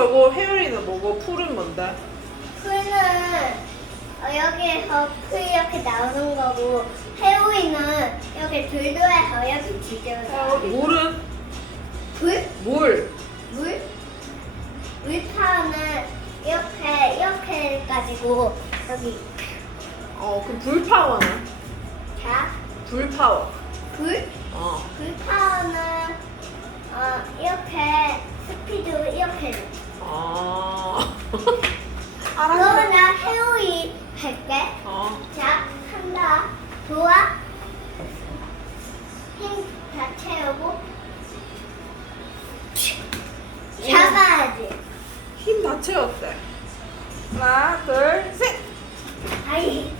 뭐고 혜율이는 뭐고 풀은 뭔데? 풀은 어, 여기에서 풀 이렇게 나오는 거고 해오이는 이렇게 돌돌해서 이렇게 지져서 물은 불? 물. 물? 물파는 이렇게 이렇게 가지고 여기 어, 그 불파워는? 자 불파워. 불? 어. 불파는 어 이렇게 스피드. 아. 그러면 알았어. 나 해오이 할게 어. 자 한다 좋아 힘 다 채우고 잡아야지 힘 다 채웠대. 하나, 둘, 셋. 아이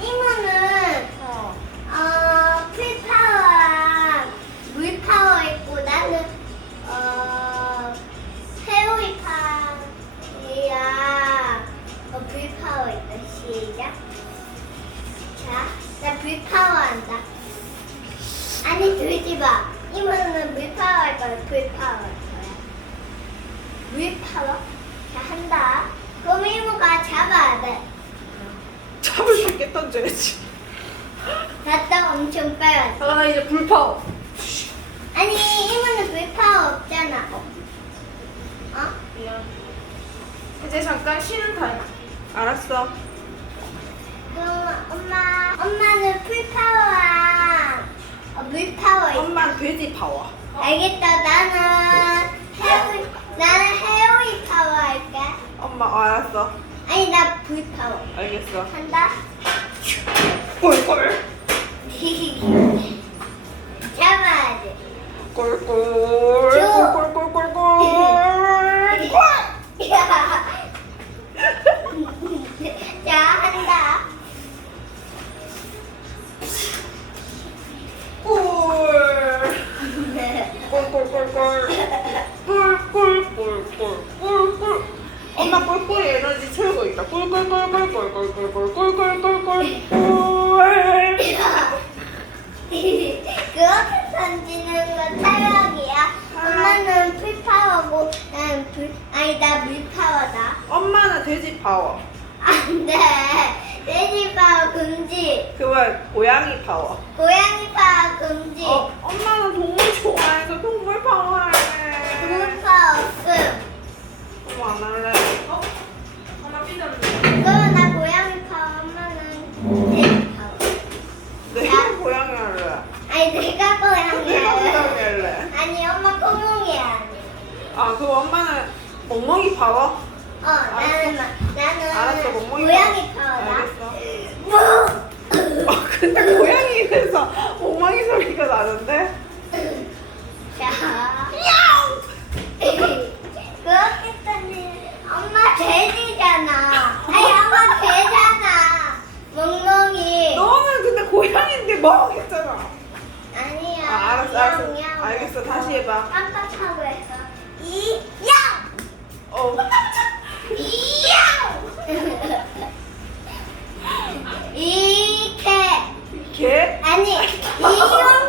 이모는 자 한다 그럼 이모가 잡아야 돼 잡을 수 있게 던져야지. 갔다 엄청 빨리 아, 나 이제 불파워. 아니 이모는 불파워 없잖아 어? 미안. 이제 잠깐 쉬는 타임. 알았어. 그럼 엄마 엄마는 풀파워랑 어, 물파워 있 엄마 돼지 파워. 알겠다 나는 나는 헤어이 파워 할게 엄마 어, 알았어. 아니 나 불 파워 알겠어. 한다 꿀꿀. 잡아야지 꿀꿀. 줘. 꿀꿀꿀꿀꿀. 자 한다 꿀. 꿀꿀꿀꿀. 아니 나 물파워다. 엄마는 돼지 파워. 안 돼. 돼지 파워 금지. 그건 고양이 파워. 고양이 파워 금지. 어, 엄마는 동물 좋아해서 동물 파워 할래. 물 파워 없음. 엄마 안 할래. 어? 엄마 삐졌네. 그러면 나 고양이 파워 엄마는 돼지 파워. 내가 고양이 할래. 아니 내가 고양이 내가 고양이 할래. 할래. 아니 엄마 꼬몽이 아니. 아, 그럼 엄마는 멍멍이 파워? 어 나는 마- 나는 알았어, 멍멍이 고양이 파워. 파워다. 알겠어. 뭐? 아, 근데 고양이에서 멍멍이 소리가 나는데? 자. 그렇겠더니 엄마 돼지잖아. 아니 엄마 개잖아. 멍멍이. 너는 근데 고양인데 멍했잖아. 아니야. 아, 알았어, 알았어. 알겠어. 다시 해봐. 깜빡하고 했어. 이 양. 어. 이개 개? 아니 이용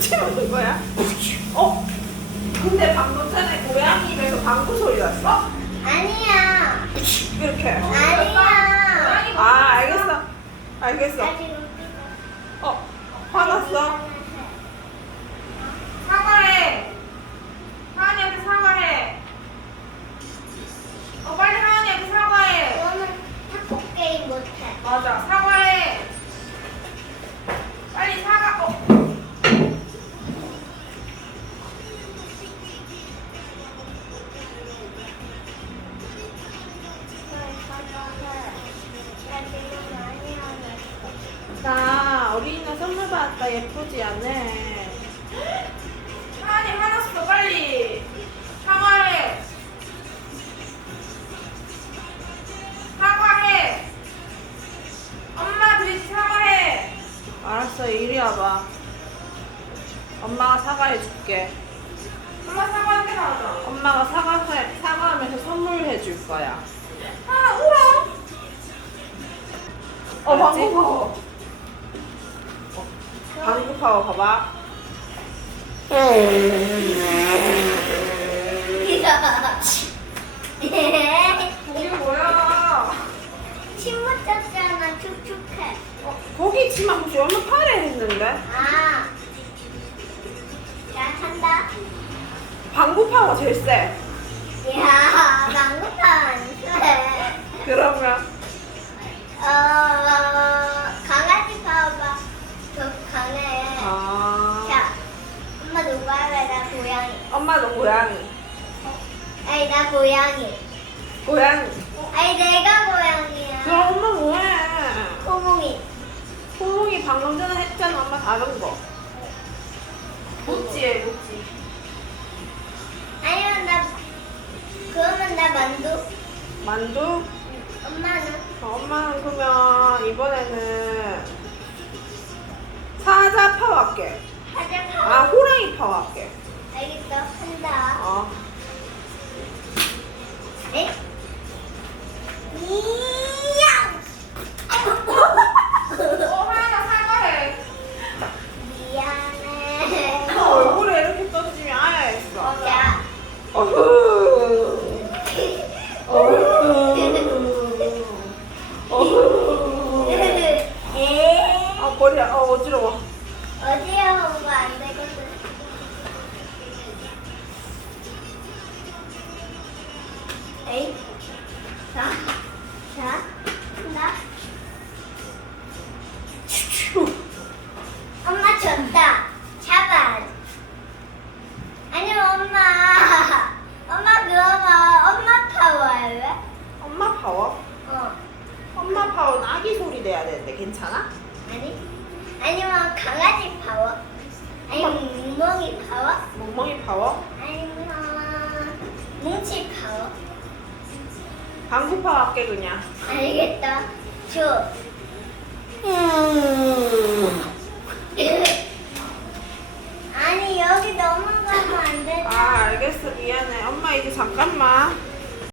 채우는 거야? 어? 근데 방금 전에 고양이 입에서 방구 소리 났어? 아니야 이렇게. 아니야 아, 알겠어. 알겠어. 어, 화났어? 사과해. 하은이한테 사과해. 어, 빨리 하은이한테 사과해. 너는 탁구 게임 못해. 맞아, 사 어린이날 선물 받았다. 예쁘지 않네 하나님 화났어 빨리. 사과해. 사과해. 엄마 드리지 사과해. 알았어 이리 와봐. 엄마가 사과해줄게. 엄마 사과한 게 나아. 엄마가 사과, 사과하면서 선물해줄 거야. 하나 울어. 어 방금 방구 파워 봐봐. 이게 뭐야? 침 묻혔잖아 촉촉해 어, 거기 치마 혹시 얼마 팔에 했는데? 아, 자 한다. 방구 파워 제일 세. 야, 방구판 안 돼. 그러면 어, 엄마도 고양이. 아니, 나 고양이. 고양이. 아니, 내가 고양이야. 그럼 엄마 뭐해? 코몽이. 호몽이 방금 전에 했잖아 엄마 다른 거. 묵지해 묵지. 아니면 나, 그러면 나 만두. 만두? 엄마는? 어, 엄마는 그러면 이번에는 사자 파워 할게. 하자 아 가. 호랑이 파워 할게. 알겠어. 한다. 어. 네? 이 파워? 어. 엄마 파워는 아기 소리 내야 되는데 괜찮아? 아니? 아니면 강아지 파워? 아니면 멍멍이 파워? 멍멍이 파워? 아니면 뭉치 파워? 방구 파워 할게 그냥. 알겠다. 줘. 아니 여기 넘어가면 안 돼. 아 알겠어 미안해. 엄마 이제 잠깐만.